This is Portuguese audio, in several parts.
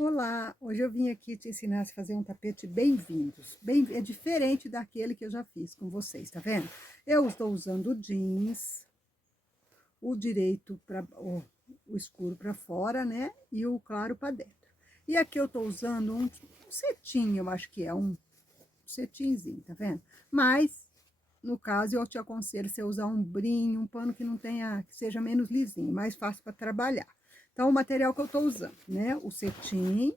Olá, hoje eu vim aqui te ensinar a fazer um tapete bem-vindos. É diferente daquele que eu já fiz com vocês, tá vendo? Eu estou usando o jeans, o direito para o escuro para fora, né? E o claro para dentro. E aqui eu estou usando um cetim, eu acho que é um cetinzinho, tá vendo? Mas no caso eu te aconselho você usar um brim, um pano que não tenha, que seja menos lisinho, mais fácil para trabalhar. Então, o material que eu tô usando, né? O cetim,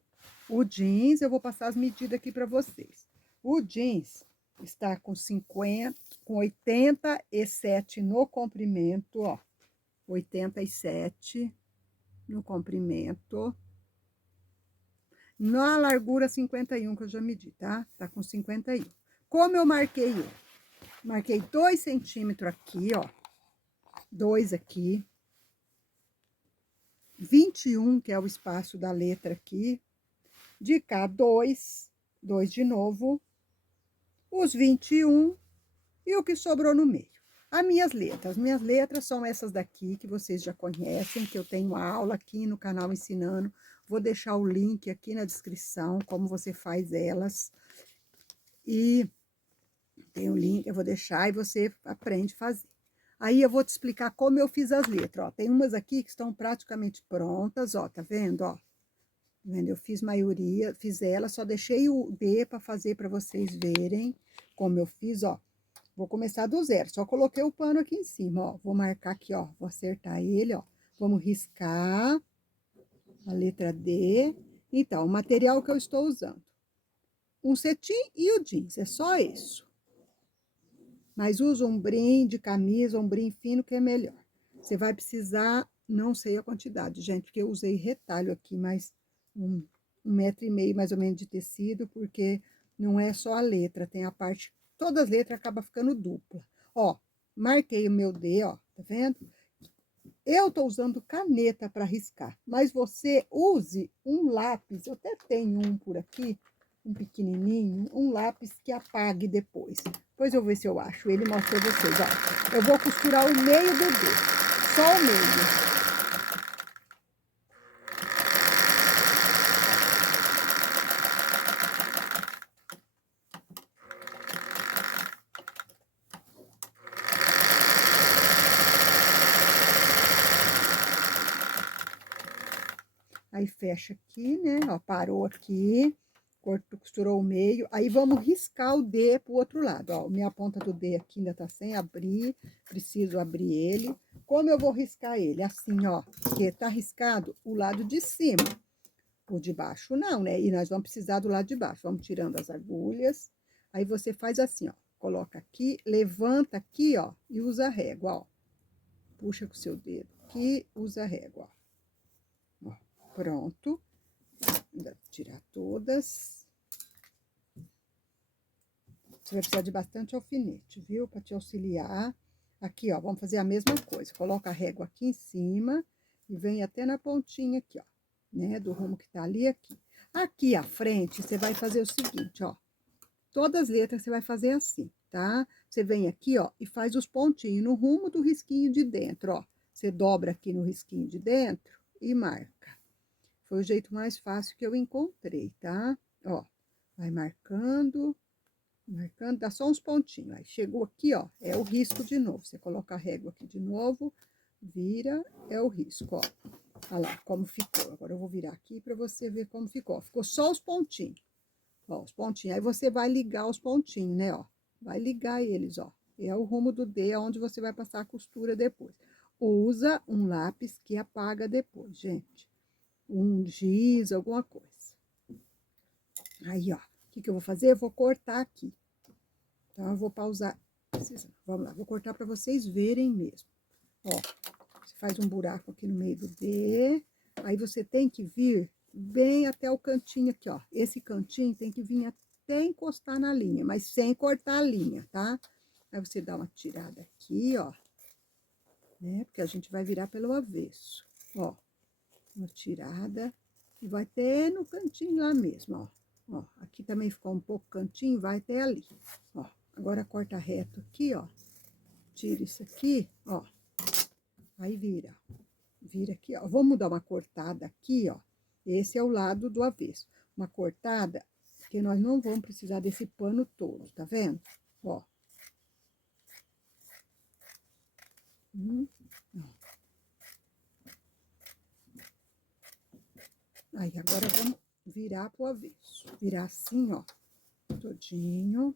o jeans, eu vou passar as medidas aqui para vocês. O jeans está com 50, com 87 no comprimento, ó. 87 no comprimento. Na largura 51 que eu já medi, tá? Tá com 51. Como eu marquei ele? Marquei 2 centímetros aqui, ó. 2 aqui. 21, que é o espaço da letra aqui. De cá, 2. 2 de novo. Os 21 e o que sobrou no meio. As minhas letras são essas daqui, que vocês já conhecem, que eu tenho aula aqui no canal ensinando. Vou deixar o link aqui na descrição, como você faz elas. E tem o link, eu vou deixar e você aprende a fazer. Aí eu vou te explicar como eu fiz as letras, ó. Tem umas aqui que estão praticamente prontas, ó, tá vendo, ó? Tá vendo? Eu fiz maioria, fiz ela, só deixei o D para fazer para vocês verem como eu fiz, ó. Vou começar do zero, só coloquei o pano aqui em cima, ó. Vou marcar aqui, ó, vou acertar ele, ó. Vamos riscar a letra D. Então, o material que eu estou usando. Um cetim e o jeans, é só isso. Mas usa um brim de camisa, um brim fino, que é melhor. Você vai precisar, não sei a quantidade, gente, porque eu usei retalho aqui, mas um metro e meio mais ou menos de tecido, porque não é só a letra, tem a parte, todas as letras acabam ficando dupla. Ó, marquei o meu D, ó, tá vendo? Eu tô usando caneta para riscar, mas você use um lápis, eu até tenho um por aqui, um pequenininho, um lápis que apague depois. Depois eu vou ver se eu acho ele e mostro pra vocês, ó. Eu vou costurar o meio do dedo, só o meio. Aí fecha aqui, né, ó, parou aqui, costurou o meio, aí vamos riscar o D pro outro lado, ó, minha ponta do D aqui ainda tá sem abrir, preciso abrir ele. Como eu vou riscar ele? Assim, ó, porque tá riscado o lado de cima, o de baixo não, né, e nós vamos precisar do lado de baixo, vamos tirando as agulhas, aí você faz assim, ó, coloca aqui, levanta aqui, ó, e usa a régua, ó, puxa com o seu dedo aqui, usa a régua, ó, pronto. Tirar todas. Você vai precisar de bastante alfinete, viu? Para te auxiliar. Aqui, ó, vamos fazer a mesma coisa. Coloca a régua aqui em cima e vem até na pontinha aqui, ó, né? Do rumo que tá ali aqui. Aqui à frente, você vai fazer o seguinte, ó. Todas as letras você vai fazer assim, tá? Você vem aqui, ó, e faz os pontinhos no rumo do risquinho de dentro, ó. Você dobra aqui no risquinho de dentro e marca. Foi o jeito mais fácil que eu encontrei, tá? Ó, vai marcando, marcando, dá só uns pontinhos. Aí chegou aqui, ó, é o risco de novo. Você coloca a régua aqui de novo, vira, é o risco, ó. Olha lá como ficou. Agora eu vou virar aqui para você ver como ficou. Ficou só os pontinhos. Ó, os pontinhos. Aí você vai ligar os pontinhos, né, ó. Vai ligar eles, ó. É o rumo do D, onde você vai passar a costura depois. Usa um lápis que apaga depois, gente. Um giz, alguma coisa. Aí, ó, o que eu vou fazer? Eu vou cortar aqui. Então, eu vou pausar. Vamos lá, vou cortar para vocês verem mesmo. Ó, você faz um buraco aqui no meio do D. Aí, você tem que vir bem até o cantinho aqui, ó. Esse cantinho tem que vir até encostar na linha, mas sem cortar a linha, tá? Aí, você dá uma tirada aqui, ó. Né? Porque a gente vai virar pelo avesso. Ó, uma tirada. E vai até no cantinho lá mesmo, ó. Ó, aqui também ficou um pouco cantinho, vai até ali. Ó, agora corta reto aqui, ó. Tira isso aqui, ó. Aí vira. Vira aqui, ó. Vamos dar uma cortada aqui, ó. Esse é o lado do avesso. Uma cortada, porque nós não vamos precisar desse pano todo, tá vendo? Ó. Aí, agora vamos virar pro avesso. Virar assim, ó, todinho.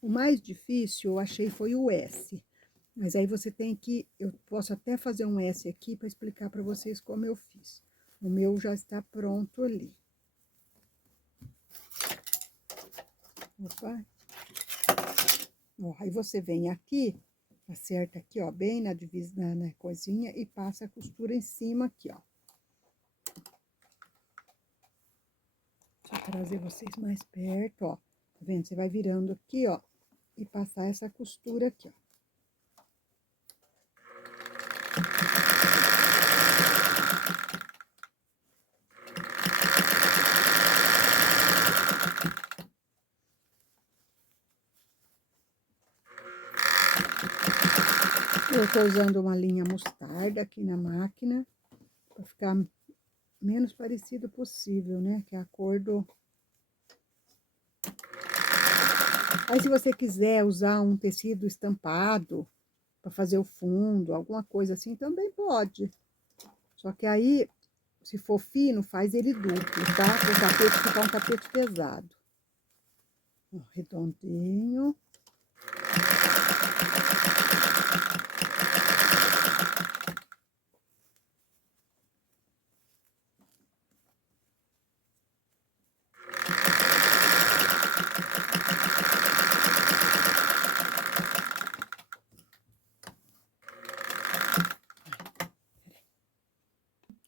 O mais difícil, eu achei, foi o S. Mas aí você tem que... Eu posso até fazer um S aqui para explicar para vocês como eu fiz. O meu já está pronto ali. Opa. Ó, aí você vem aqui, acerta aqui, ó, bem na divisa, na coisinha, e passa a costura em cima aqui, ó. Deixa eu trazer vocês mais perto, ó. Tá vendo? Você vai virando aqui, ó, e passar essa costura aqui, ó. Eu tô usando uma linha mostarda aqui na máquina, para ficar menos parecido possível, né? Que é a cor do... Aí, se você quiser usar um tecido estampado para fazer o fundo, alguma coisa assim, também pode. Só que aí, se for fino, faz ele duplo, tá? Para o tapete ficar um tapete pesado. Ó, redondinho.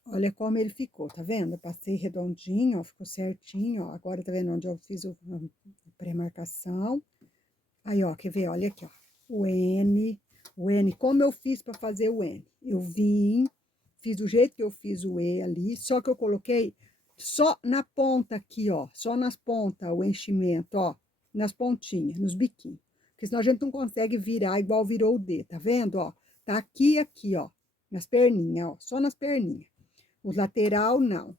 Olha como ele ficou, tá vendo? Eu passei redondinho, ó, ficou certinho, ó. Agora, tá vendo onde eu fiz a pré-marcação? Aí, ó, quer ver? Olha aqui, ó. O N, como eu fiz para fazer o N? Eu vim, fiz do jeito que eu fiz o E ali, só que eu coloquei só na ponta aqui, ó. Só nas pontas o enchimento, ó. Nas pontinhas, nos biquinhos. Porque senão a gente não consegue virar igual virou o D, tá vendo, ó? Tá aqui e aqui, ó. Nas perninhas, ó. Só nas perninhas. O lateral, não.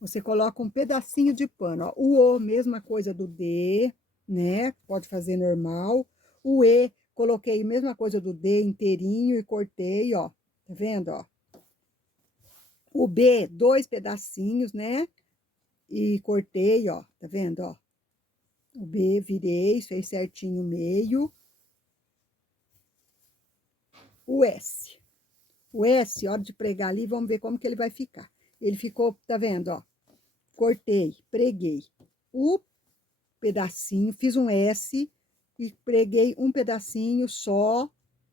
Você coloca um pedacinho de pano, ó. O O, mesma coisa do D, né? Pode fazer normal. O E, coloquei a mesma coisa do D inteirinho e cortei, ó. Tá vendo, ó? O B, 2 pedacinhos, né? E cortei, ó. Tá vendo, ó? O B, virei, fez certinho o meio. O S. O S, hora de pregar ali, vamos ver como que ele vai ficar. Ele ficou, tá vendo, ó? Cortei, preguei o pedacinho, fiz um S e preguei um pedacinho só,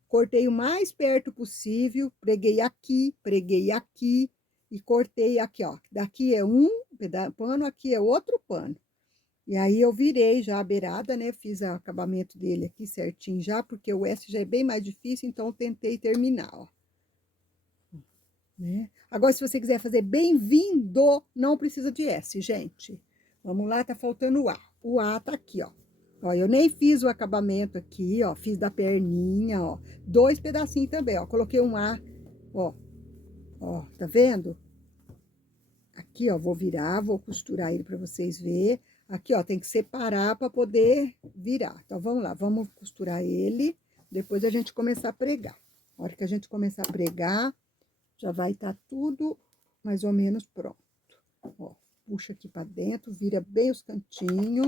cortei o mais perto possível, preguei aqui e cortei aqui, ó. Daqui é um pano, aqui é outro pano. E aí eu virei já a beirada, né? Fiz o acabamento dele aqui certinho já, porque o S já é bem mais difícil, então eu tentei terminar, ó. Né? Agora, se você quiser fazer bem-vindo, não precisa de S, gente. Vamos lá, tá faltando o A. O A tá aqui, ó. Ó, eu nem fiz o acabamento aqui, ó. Fiz da perninha, ó. 2 pedacinhos também, ó. Coloquei um A, ó. Ó, tá vendo? Aqui, ó, vou virar, vou costurar ele pra vocês verem. Aqui, ó, tem que separar pra poder virar. Então, vamos lá, vamos costurar ele. Depois a gente começar a pregar. A hora que a gente começar a pregar, já vai estar tudo mais ou menos pronto. Ó, puxa aqui pra dentro, vira bem os cantinhos.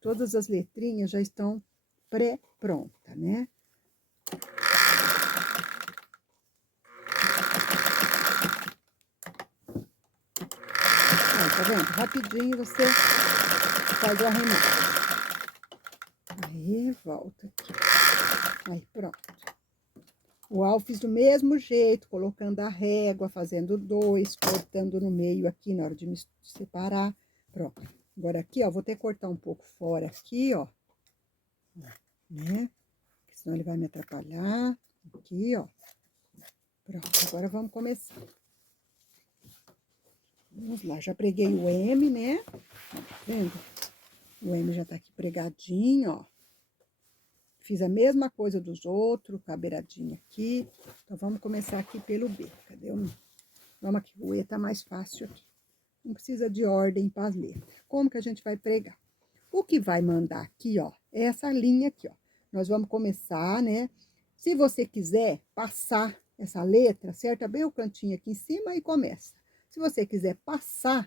Todas as letrinhas já estão pré-pronta, né? Ó, tá vendo? Rapidinho você faz o arremate. Aí, volta aqui. Aí, pronto. O A eu fiz do mesmo jeito, colocando a régua, fazendo 2, cortando no meio aqui na hora de me separar. Pronto. Agora aqui, ó, vou ter que cortar um pouco fora aqui, ó. Né? Porque senão ele vai me atrapalhar. Aqui, ó. Pronto, agora vamos começar. Vamos lá, já preguei o M, né? Tá vendo? O M já tá aqui pregadinho, ó. Fiz a mesma coisa dos outros, com a beiradinha aqui. Então, vamos começar aqui pelo B. Cadê o... Vamos aqui, o E tá mais fácil aqui. Não precisa de ordem para as letras. Como que a gente vai pregar? O que vai mandar aqui, ó, é essa linha aqui, ó. Nós vamos começar, né? Se você quiser passar essa letra, acerta bem o cantinho aqui em cima e começa. Se você quiser passar,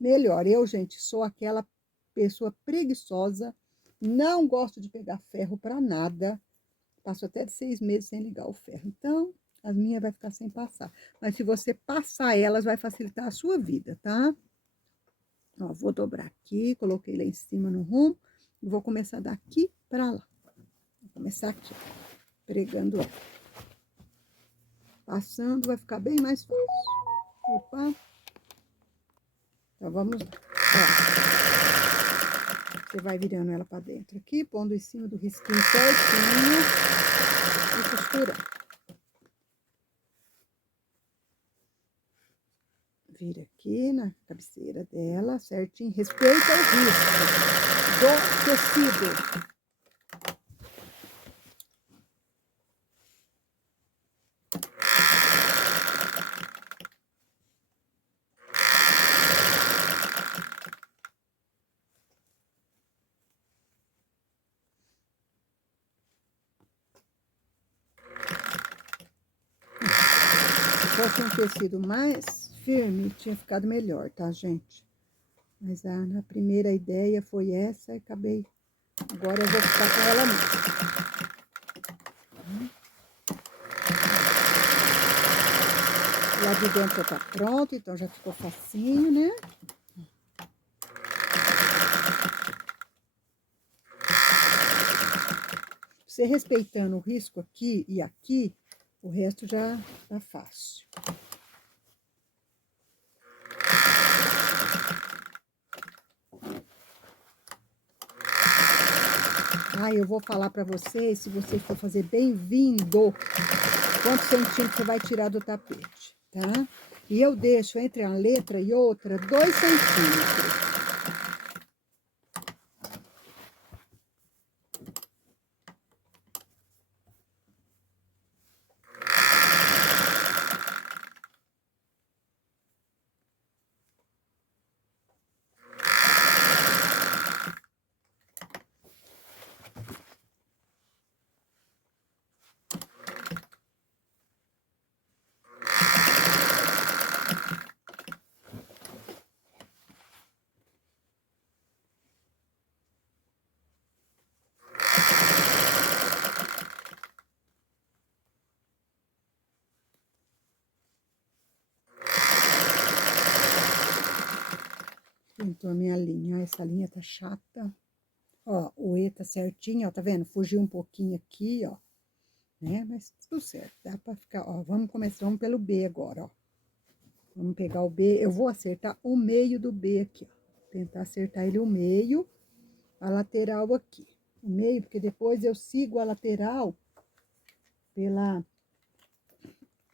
melhor. Eu, gente, sou aquela pessoa preguiçosa, não gosto de pegar ferro para nada. Passo até de 6 meses sem ligar o ferro. Então, as minhas vai ficar sem passar. Mas se você passar elas, vai facilitar a sua vida, tá? Ó, vou dobrar aqui, coloquei lá em cima no rumo. E vou começar daqui para lá. Vou começar aqui, ó, pregando ela. Passando, vai ficar bem mais fácil. Opa. Então, vamos lá. Ó, você vai virando ela para dentro aqui, pondo em cima do risquinho certinho e costurando. Vira aqui na cabeceira dela, certinho. Respeita o risco do tecido. Se fosse um tecido mais firme, tinha ficado melhor, tá, gente? Mas na primeira ideia foi essa e acabei. Agora eu vou ficar com ela mesmo. O lado de dentro já tá pronto, então já ficou facinho, né? Você respeitando o risco aqui e aqui, o resto já tá fácil. Ah, eu vou falar pra vocês, se você for fazer bem-vindo, quantos centímetros você vai tirar do tapete, tá? E eu deixo entre uma letra e outra 2 centímetros. Pintou a minha linha. Essa linha tá chata. Ó, o E tá certinho, ó, tá vendo? Fugiu um pouquinho aqui, ó. Né? Mas tudo certo, dá pra ficar, ó. Vamos começar, vamos pelo B agora, ó. Vamos pegar o B. Eu vou acertar o meio do B aqui, ó. Tentar acertar ele o meio, a lateral aqui. O meio, porque depois eu sigo a lateral pela...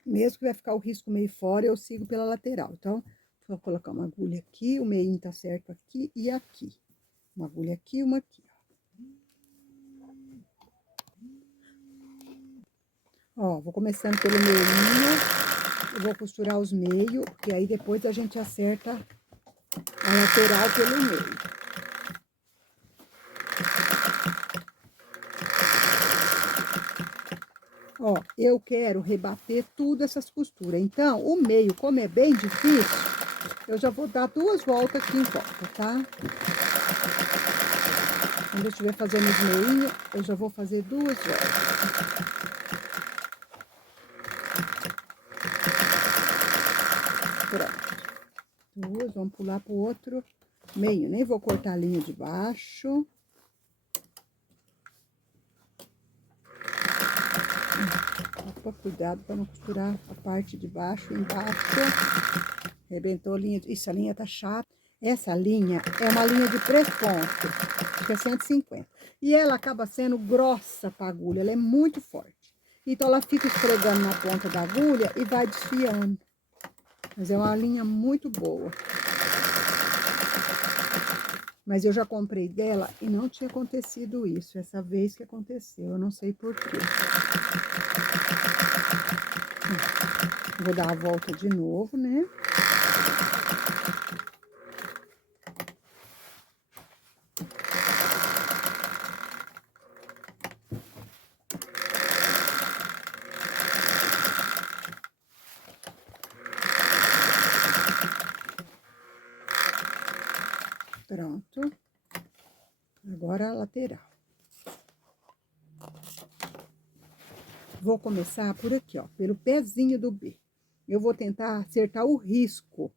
Mesmo que vai ficar o risco meio fora, eu sigo pela lateral. Então, vou colocar uma agulha aqui, o meio tá certo aqui e aqui. Uma agulha aqui e uma aqui, ó. Vou começando pelo meio, eu vou costurar os meios, porque aí depois a gente acerta a lateral pelo meio. Ó, eu quero rebater tudo essas costuras. Então, o meio, como é bem difícil, eu já vou dar 2 voltas aqui em volta, tá? Quando eu estiver fazendo os meinhos, eu já vou fazer 2 voltas. Pronto. 2, vamos pular pro outro meio. Nem vou cortar a linha de baixo. Opa, cuidado para não costurar a parte de baixo e embaixo. Arrebentou a linha. Isso, a linha tá chata. Essa linha é uma linha de pré-ponto, que é 150. E ela acaba sendo grossa para agulha, ela é muito forte. Então, ela fica esfregando na ponta da agulha e vai desfiando. Mas é uma linha muito boa. Mas eu já comprei dela e não tinha acontecido isso. Essa vez que aconteceu, eu não sei por quê. Vou dar a volta de novo, né? Pronto. Agora a lateral. Vou começar por aqui, ó, pelo pezinho do B. Eu vou tentar acertar o risco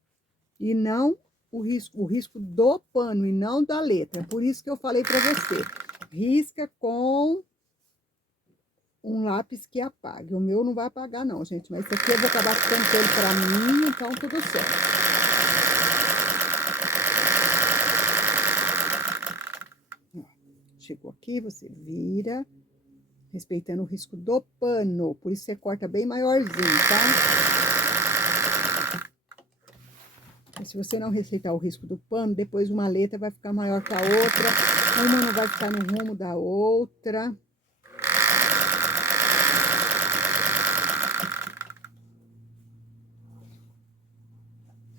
e não o risco do pano e não da letra. Por isso que eu falei para você, risca com um lápis que apague. O meu não vai apagar não, gente, mas esse aqui eu vou acabar ficando com ele para mim, então tudo certo. Ó, chegou aqui, você vira, respeitando o risco do pano, por isso você corta bem maiorzinho, tá? Se você não respeitar o risco do pano, depois uma letra vai ficar maior que a outra, uma não vai ficar no rumo da outra.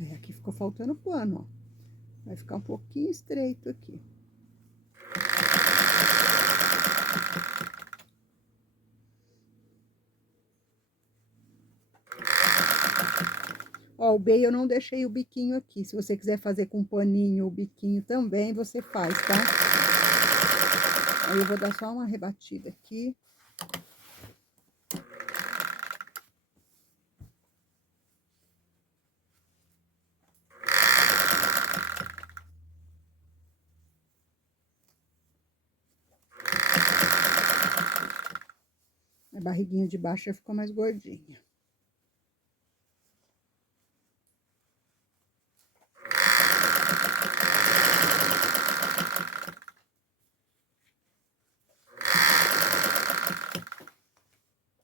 Aí, aqui ficou faltando pano, ó. Vai ficar um pouquinho estreito aqui. Ó, o B eu não deixei o biquinho aqui. Se você quiser fazer com paninho o biquinho também, você faz, tá? Aí eu vou dar só uma rebatida aqui. A barriguinha de baixo já ficou mais gordinha.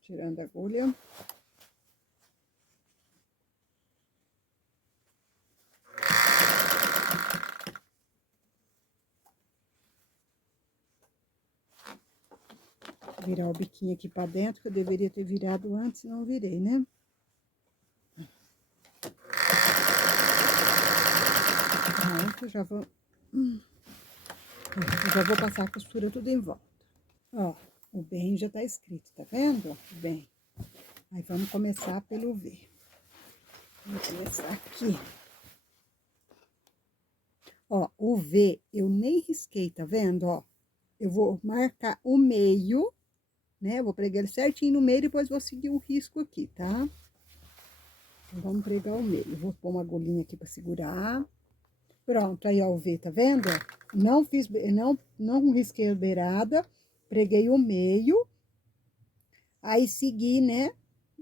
Tirando a agulha. Virar o biquinho aqui pra dentro, que eu deveria ter virado antes, não virei, né? Pronto, já vou... já vou passar a costura tudo em volta. Ó, o bem já tá escrito, tá vendo? Bem. Aí vamos começar pelo V. Vou começar aqui. Ó, o V eu nem risquei, tá vendo? Ó, eu vou marcar o meio, né? Vou pregar ele certinho no meio, depois vou seguir o risco aqui, tá? Então, vamos pregar o meio. Vou pôr uma agulhinha aqui pra segurar. Pronto, aí ó, o V, tá vendo? Não fiz, não risquei a beirada, preguei o meio. Aí segui, né?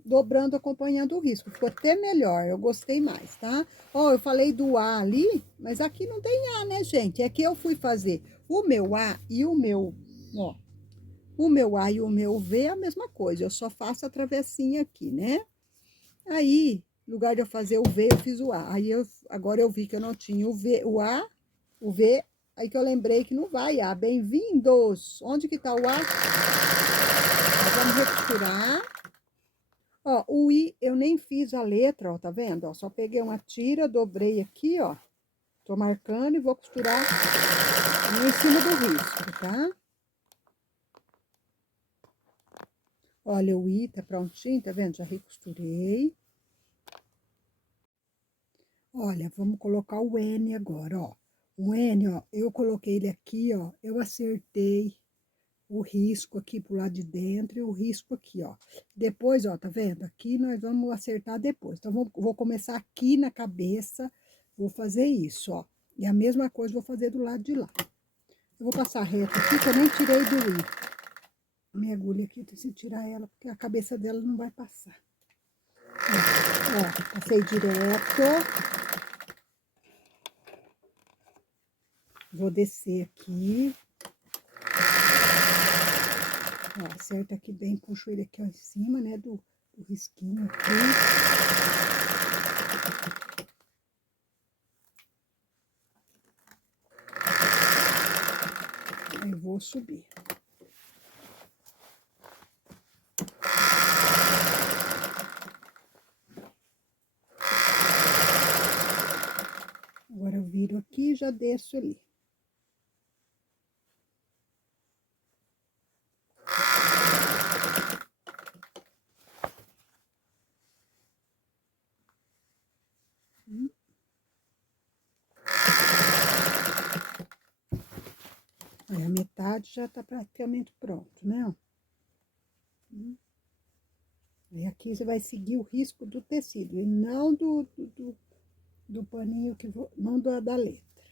Dobrando, acompanhando o risco. Ficou até melhor, eu gostei mais, tá? Ó, eu falei do A ali, mas aqui não tem A, né, gente? É que eu fui fazer o meu A e o meu, ó, o meu A e o meu V é a mesma coisa, eu só faço a travessinha aqui, né? Aí, no lugar de eu fazer o V, eu fiz o A. Aí, agora eu vi que eu não tinha o V, o A, o V, aí que eu lembrei que não vai A. Bem-vindos! Onde que tá o A? Nós vamos recosturar. Ó, o I eu nem fiz a letra, ó, tá vendo? Ó, só peguei uma tira, dobrei aqui, ó. Tô marcando e vou costurar em cima do risco, tá? Olha, o I tá prontinho, tá vendo? Já recosturei. Olha, vamos colocar o N agora, ó. O N, ó, eu coloquei ele aqui, ó. Eu acertei o risco aqui pro lado de dentro e o risco aqui, ó. Depois, ó, tá vendo? Aqui nós vamos acertar depois. Então, vou começar aqui na cabeça, vou fazer isso, ó. E a mesma coisa vou fazer do lado de lá. Eu vou passar reto aqui, que eu nem tirei do I. A minha agulha aqui, se tirar ela, porque a cabeça dela não vai passar. Ó, passei direto. Vou descer aqui. Ó, acerta aqui bem, puxo ele aqui ó, em cima, né, do risquinho aqui. Aí eu vou subir. Agora eu viro aqui e já desço ali. Aí a metade já tá praticamente pronto, né? E aqui você vai seguir o risco do tecido e não do paninho que vou, não da letra.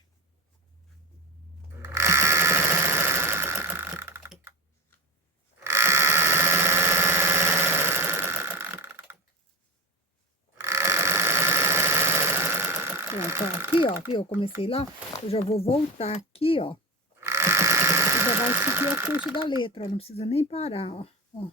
Pronto, ó, aqui, ó, viu? Eu comecei lá, eu já vou voltar aqui, ó. E já vai seguir o curso da letra, ó, não precisa nem parar, ó. Ó.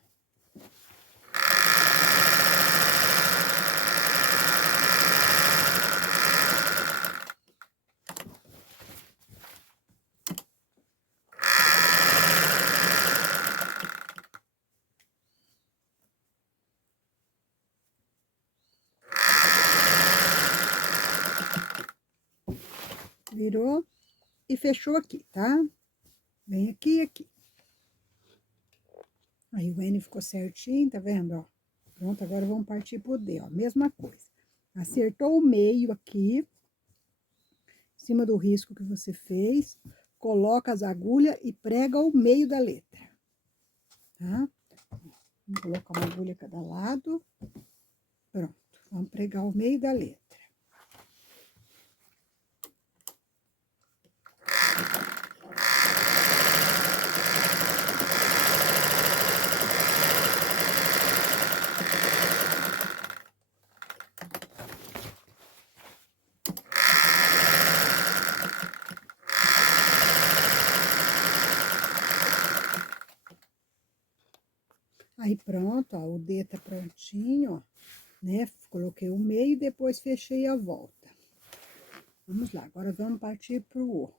Virou e fechou aqui, tá? Vem aqui e aqui. Aí o N ficou certinho, tá vendo, ó? Pronto, agora vamos partir pro D, ó, mesma coisa. Acertou o meio aqui, em cima do risco que você fez, coloca as agulhas e prega o meio da letra, tá? Vamos colocar uma agulha a cada lado. Pronto, vamos pregar o meio da letra. Aí pronto, ó, o D tá prontinho, ó, né? Coloquei o meio e depois fechei a volta. Vamos lá, agora vamos partir pro O.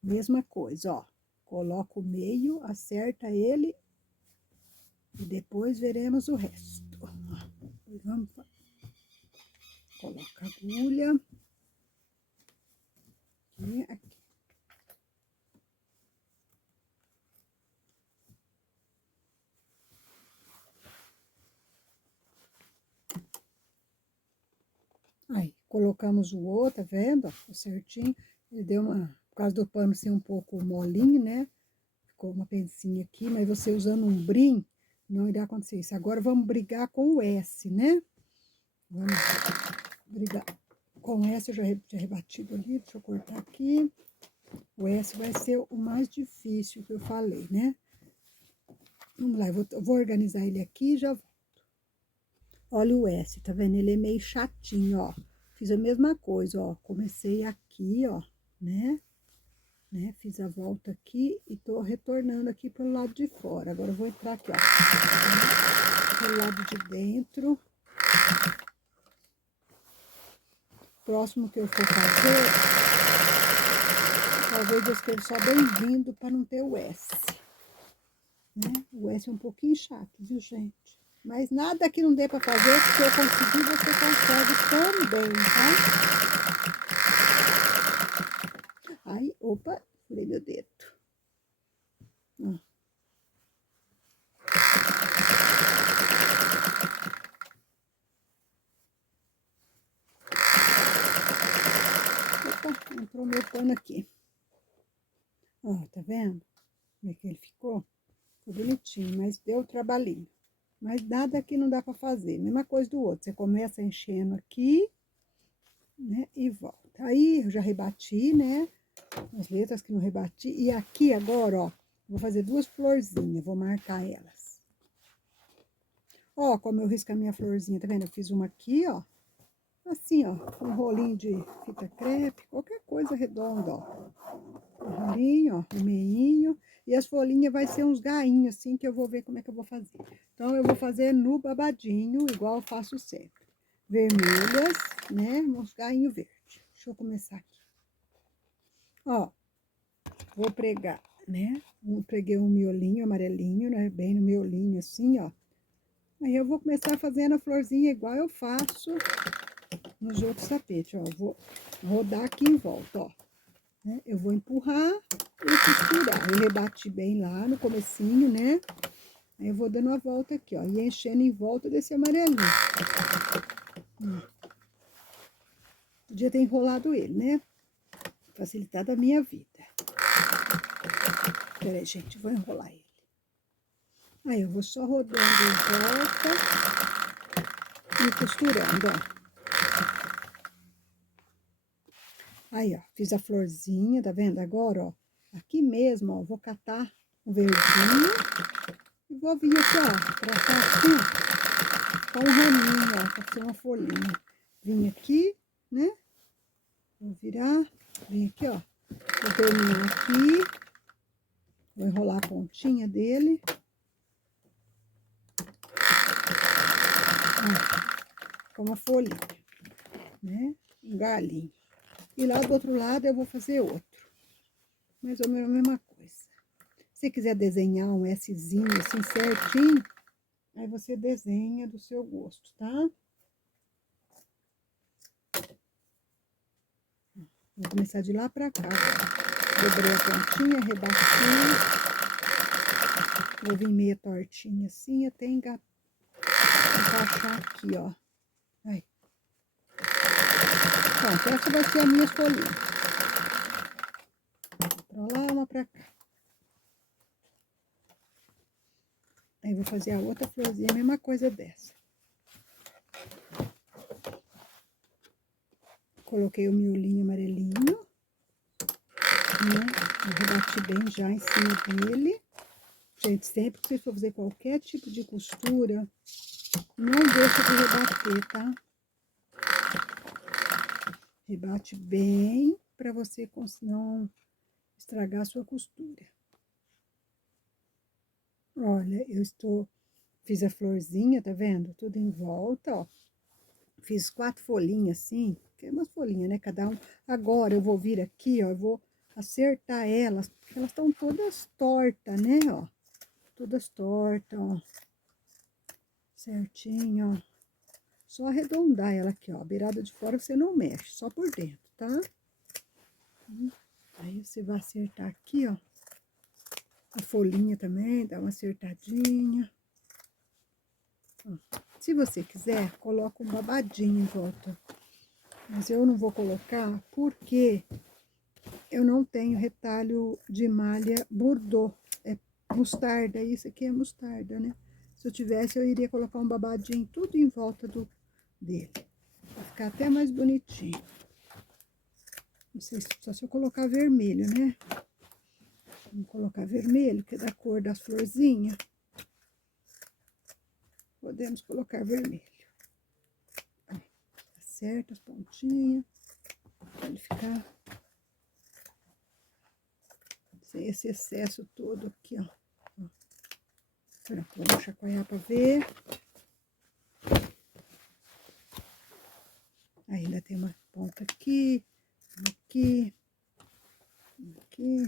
Mesma coisa, ó. Coloca o meio, acerta ele e depois veremos o resto. Vamos, coloca a agulha. E aqui. Aí, colocamos o O, tá vendo? Ó, certinho. Ele deu uma, por causa do pano ser um pouco molinho, né? Ficou uma pencinha aqui, mas você usando um brim, não irá acontecer isso. Agora vamos brigar com o S, né? Vamos brigar com o S, eu já rebatido ali, deixa eu cortar aqui. O S vai ser o mais difícil que eu falei, né? Vamos lá, eu vou organizar ele aqui e já volto. Olha o S, tá vendo? Ele é meio chatinho, ó. Fiz a mesma coisa, ó. Comecei aqui, ó, né? Fiz a volta aqui e tô retornando aqui pelo lado de fora. Agora eu vou entrar aqui, ó. Pelo lado de dentro. Próximo que eu for fazer, talvez eu escreva só bem-vindo para não ter o S. Né? O S é um pouquinho chato, viu, gente? Mas nada que não dê para fazer, se eu conseguir, você consegue também, tá? Aí, opa, furei meu dedo. Ó. Opa, entrou meu pano aqui. Ó, tá vendo? Como é que ele ficou? Ficou bonitinho, mas deu trabalhinho. Mas nada que não dá para fazer. Mesma coisa do outro. Você começa enchendo aqui, né? E volta. Aí eu já rebati, né? As letras que não rebati. E aqui agora, ó, vou fazer duas florzinhas. Vou marcar elas. Ó, como eu risco a minha florzinha, tá vendo? Eu fiz uma aqui, ó. Assim, ó. Um rolinho de fita crepe. Qualquer coisa redonda, ó. Um rolinho, ó. Um meinho. E as folhinhas vai ser uns gainhos, assim, que eu vou ver como é que eu vou fazer. Então, eu vou fazer no babadinho, igual eu faço sempre. Vermelhas, né? Uns gainhos verdes. Deixa eu começar aqui. Ó, vou pregar, né? Preguei um miolinho amarelinho, né? Bem no miolinho assim, ó. Aí eu vou começar fazendo a florzinha igual eu faço nos outros tapetes, ó. Vou rodar aqui em volta, ó. Né? Eu vou empurrar e costurar. Eu rebati bem lá no comecinho, né? Aí eu vou dando a volta aqui, ó. E enchendo em volta desse amarelinho. Podia ter enrolado ele, né? Facilitado a minha vida. Peraí, gente, vou enrolar ele. Aí eu vou só rodando em volta e costurando, ó. Aí, ó, fiz a florzinha, tá vendo agora, ó? Aqui mesmo, ó, vou catar o verdinho e vou vir aqui, ó, traçar aqui com um raminho, ó, pra ser uma folhinha. Vim aqui, né? Vou virar, vim aqui, ó. Vou terminar aqui, vou enrolar a pontinha dele. Ó, com uma folhinha, né? Um galinho. E lá do outro lado eu vou fazer outro. Mais ou menos a mesma coisa. Se quiser desenhar um Szinho assim certinho, aí você desenha do seu gosto, tá? Vou começar de lá pra cá. Dobrei a pontinha, rebati. Vou vir meia tortinha assim, até encaixar aqui, ó. Aí. Pronto, essa vai ser a minha folhinha. Pra lá, uma pra cá. Aí vou fazer a outra florzinha, a mesma coisa dessa. Coloquei o miolinho amarelinho, né? Eu rebati bem já em cima dele. Gente, sempre que vocês for fazer qualquer tipo de costura, não deixa de rebater, tá? Rebate bem para você não estragar a sua costura. Olha, fiz a florzinha, tá vendo? Tudo em volta, ó. Fiz 4 folhinhas assim, que é umas folhinhas, né? Cada um. Agora eu vou vir aqui, ó, eu vou acertar elas, porque elas estão todas tortas, né, ó. Todas tortas, ó. Certinho, ó. Só arredondar ela aqui, ó. A beirada de fora você não mexe, só por dentro, tá? Aí você vai acertar aqui, ó. A folhinha também, dá uma acertadinha. Ó. Se você quiser, coloca um babadinho em volta. Mas eu não vou colocar porque eu não tenho retalho de malha bordô. É mostarda, isso aqui é mostarda, né? Se eu tivesse, eu iria colocar um babadinho tudo em volta dele. Vai ficar até mais bonitinho. Não sei só se eu colocar vermelho, né? Vamos colocar vermelho, que é da cor das florzinhas. Podemos colocar vermelho. Acerta as pontinhas, para ele ficar sem esse excesso todo aqui, ó. Pronto, vamos chacoalhar para ver. Ainda tem uma ponta aqui, aqui, aqui.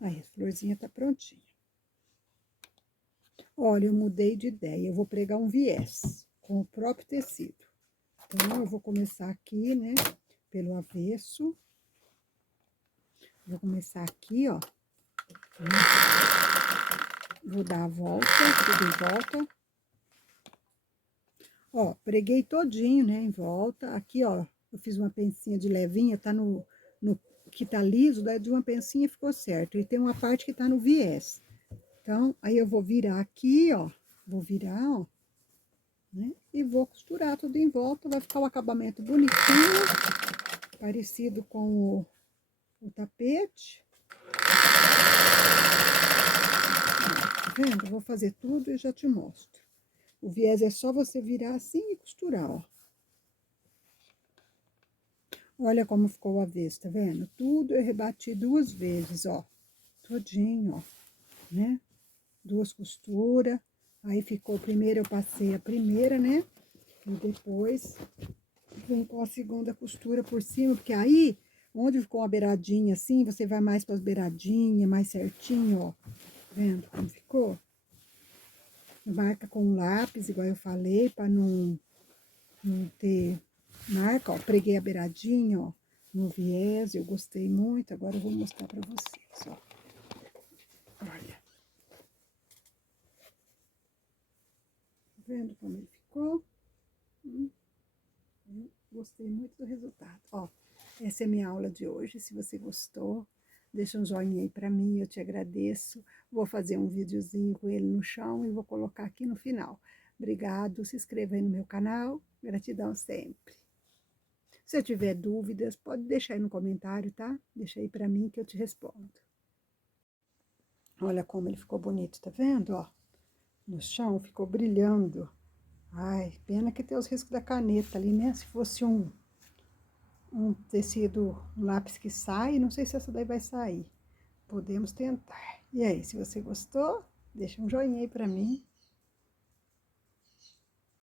Aí, a florzinha tá prontinha. Olha, eu mudei de ideia. Eu vou pregar um viés com o próprio tecido. Então, eu vou começar aqui, né, pelo avesso. Vou começar aqui, ó. Vou dar a volta, tudo em volta. Ó, preguei todinho, né, em volta. Aqui, ó, eu fiz uma pencinha de levinha, tá no que tá liso, daí de uma pencinha ficou certo. E tem uma parte que tá no viés. Então, aí eu vou virar aqui, ó. Vou virar, ó. Né? E vou costurar tudo em volta. Vai ficar um acabamento bonitinho. Parecido com o tapete. Tá vendo? Vou fazer tudo e já te mostro. O viés é só você virar assim e costurar, ó. Olha como ficou o avesso, tá vendo? Tudo eu rebati 2 vezes, ó. Todinho, ó. Né? 2 costuras. Aí ficou, primeiro eu passei a primeira, né? E depois vem com a segunda costura por cima, porque aí, onde ficou uma beiradinha assim, você vai mais para as beiradinhas, mais certinho, ó. Tá vendo como ficou? Marca com lápis, igual eu falei, para não ter marca, ó. Preguei a beiradinha, ó, no viés, eu gostei muito. Agora eu vou mostrar para vocês, ó. Olha. Tá vendo como ele ficou? Gostei muito do resultado. Ó, essa é a minha aula de hoje. Se você gostou, deixa um joinha aí pra mim, eu te agradeço. Vou fazer um videozinho com ele no chão e vou colocar aqui no final. Obrigado, se inscreva aí no meu canal. Gratidão sempre. Se eu tiver dúvidas, pode deixar aí no comentário, tá? Deixa aí pra mim que eu te respondo. Olha como ele ficou bonito, tá vendo? Ó, no chão ficou brilhando. Ai, pena que tem os riscos da caneta ali, né? Se fosse um tecido, um lápis que sai, não sei se essa daí vai sair. Podemos tentar. E aí, se você gostou, deixa um joinha aí pra mim.